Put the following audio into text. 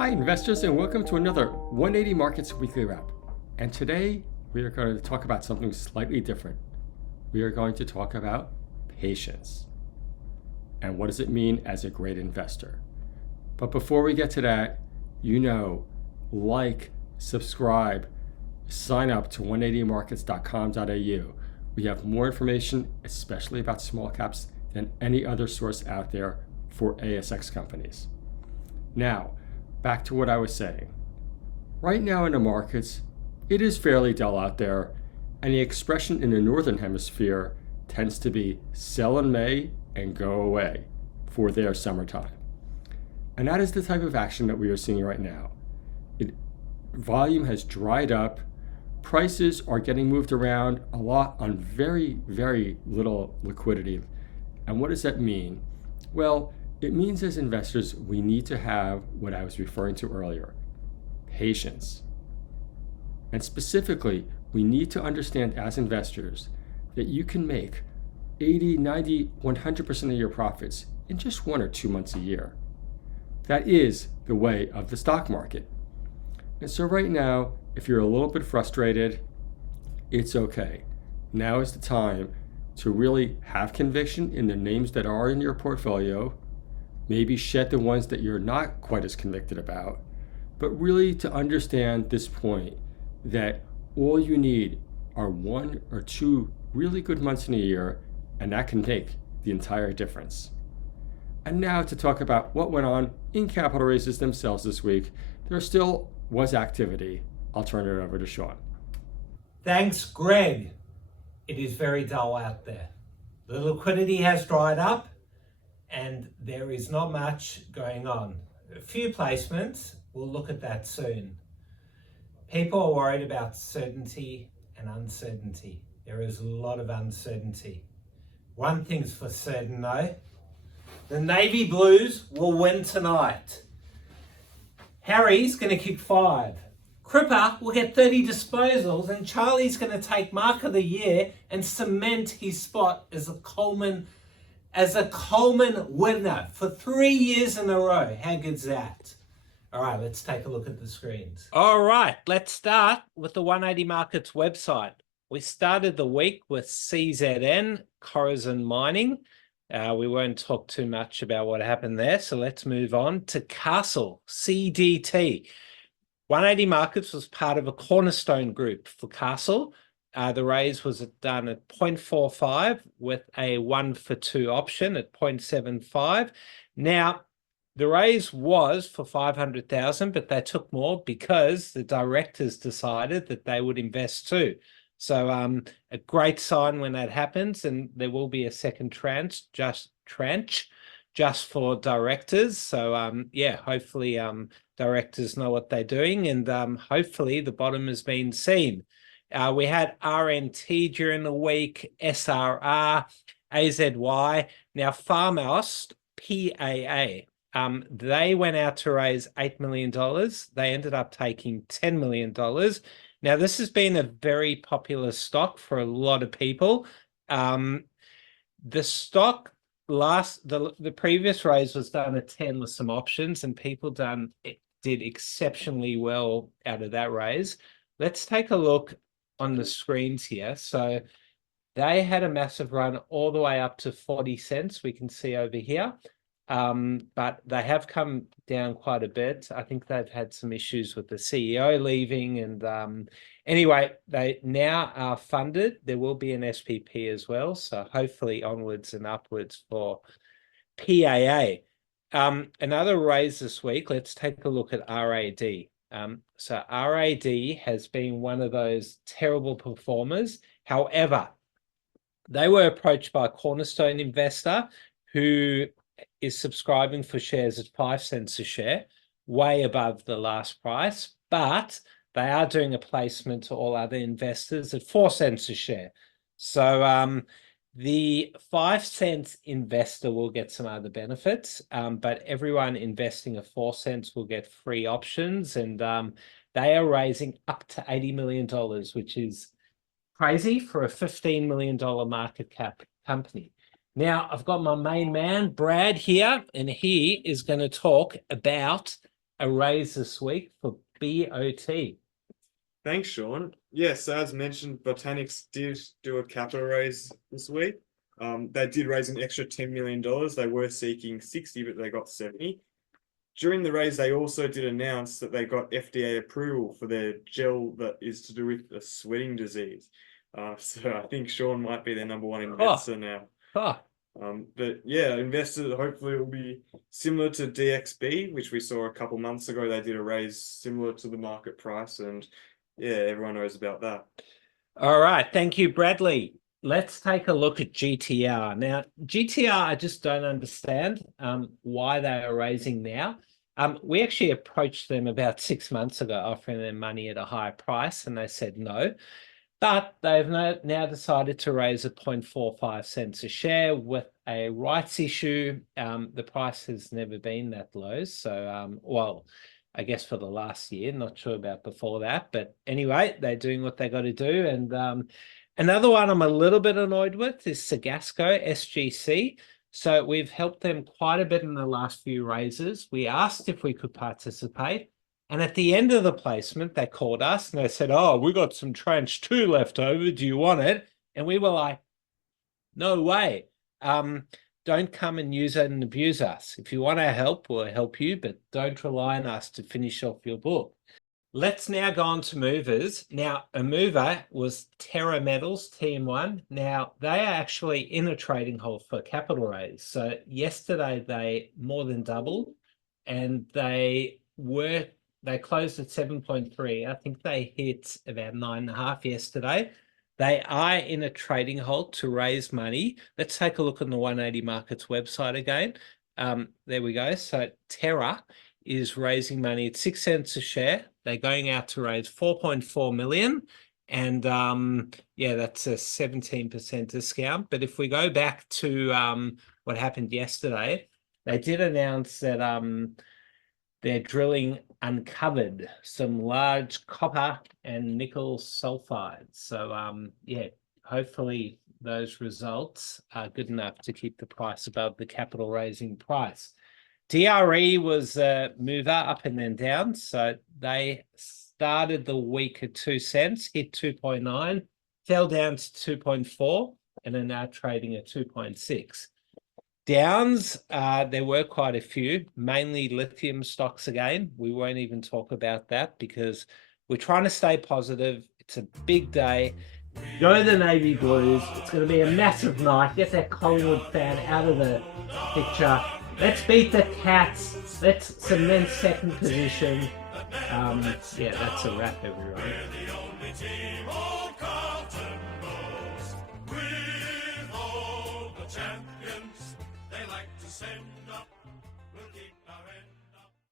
Hi investors, and welcome to another 180 Markets Weekly Wrap. And today we are going to talk about something slightly different. We are going to talk about patience. And what does it mean as a great investor? But before we get to that, like, subscribe, sign up to 180markets.com.au. We have more information, especially about small caps, than any other source out there for ASX companies. Now, back to what I was saying. Right now in the markets, it is fairly dull out there, and the expression in the Northern Hemisphere tends to be sell in May and go away for their summertime. And that is the type of action that we are seeing right now. Volume has dried up, prices are getting moved around a lot on very, very little liquidity. And what does that mean? Well, it means as investors, we need to have what I was referring to earlier, patience. And specifically, we need to understand as investors that you can make 80, 90, 100% of your profits in just 1 or 2 months a year. That is the way of the stock market. And so right now, if you're a little bit frustrated, it's okay. Now is the time to really have conviction in the names that are in your portfolio, maybe shed the ones that you're not quite as convicted about, but really to understand this point that all you need are 1 or 2 really good months in a year, and that can make the entire difference. And now to talk about what went on in capital raises themselves this week. There still was activity. I'll turn it over to Sean. Thanks, Greg. It is very dull out there. The liquidity has dried up and there is not much going on. A few placements, we'll look at that soon. People are worried about certainty and uncertainty. There is a lot of uncertainty. One thing's for certain though, the Navy Blues will win tonight. Harry's going to kick 5. Cripper will get 30 disposals, and Charlie's going to take Mark of the Year and cement his spot as a Coleman winner for 3 years in a row. How good's that? All right, let's take a look at the screens. All right, let's start with the 180 Markets website. We started the week with CZN, Corazon Mining. We won't talk too much about what happened there, so let's move on to Castle, CDT. 180 Markets was part of a cornerstone group for Castle. The raise was done at 0.45 with a 1-for-2 option at 0.75. Now, the raise was for 500,000, but they took more because the directors decided that they would invest too. So a great sign when that happens, and there will be a second tranche just for directors. So yeah, hopefully directors know what they're doing, and hopefully the bottom has been seen. We had RNT during the week, SRR, AZY. Now Farmhouse, PAA, they went out to raise $8 million. They ended up taking $10 million. Now, this has been a very popular stock for a lot of people. The stock the previous raise was done at 10 with some options, and people did exceptionally well out of that raise. Let's take a look on the screens here. So they had a massive run all the way up to 40 cents. We can see over here. But they have come down quite a bit. I think they've had some issues with the CEO leaving, and anyway, they now are funded. There will be an SPP as well, so hopefully onwards and upwards for PAA. Another raise this week, let's take a look at RAD. So RAD has been one of those terrible performers. However, they were approached by a cornerstone investor who is subscribing for shares at 5 cents a share, way above the last price, but they are doing a placement to all other investors at 4 cents a share. So the 5 cents investor will get some other benefits, but everyone investing at 4 cents will get free options, and they are raising up to $80 million, which is crazy for a $15 million market cap company. Now, I've got my main man, Brad, here, and he is going to talk about a raise this week for BOT. Thanks, Sean. Yes, as mentioned, Botanics did do a capital raise this week. They did raise an extra $10 million. They were seeking 60, but they got 70. During the raise, they also did announce that they got FDA approval for their gel that is to do with a sweating disease. So I think Sean might be their number one investor now. But yeah, investors, hopefully it will be similar to DXB, which we saw a couple months ago. They did a raise similar to the market price, and yeah, everyone knows about that. All right. Thank you, Bradley. Let's take a look at GTR. Now, GTR, I just don't understand why they are raising now. We actually approached them about 6 months ago, offering them money at a higher price, and they said no. But they've now decided to raise at 0.45 cents a share with a rights issue. The price has never been that low. So, well, I guess for the last year, not sure about before that. But anyway, they're doing what they got to do. And another one I'm a little bit annoyed with is Sagasco, SGC. So we've helped them quite a bit in the last few raises. We asked if we could participate. And at the end of the placement, they called us and they said, oh, we got some tranche 2 left over. Do you want it? And we were like, no way. Don't come and use it and abuse us. If you want our help, we'll help you, but don't rely on us to finish off your book. Let's now go on to movers. Now, a mover was Terra Metals, TM1. Now, they are actually in a trading halt for capital raise. So yesterday, they more than doubled, and they closed at 7.3. I think they hit about 9.5 yesterday. They are in a trading halt to raise money. Let's take a look on the 180 Markets website again. There we go. So Terra is raising money at 6 cents a share. They're going out to raise 4.4 million. And yeah, that's a 17% discount. But if we go back to what happened yesterday, they did announce that they're drilling uncovered some large copper and nickel sulfides. So yeah, hopefully those results are good enough to keep the price above the capital raising price. DRE was a mover up and then down. So they started the week at 2 cents, hit 2.9, fell down to 2.4, and are now trading at 2.6. Downs, there were quite a few, mainly lithium stocks again. We won't even talk about that because we're trying to stay positive. It's a big day. Go the Navy Blues. It's going to be a massive night. Get that Collingwood fan out of the picture. Let's beat the Cats. Let's cement second position. Yeah, that's a wrap, everyone. Champions, they like to send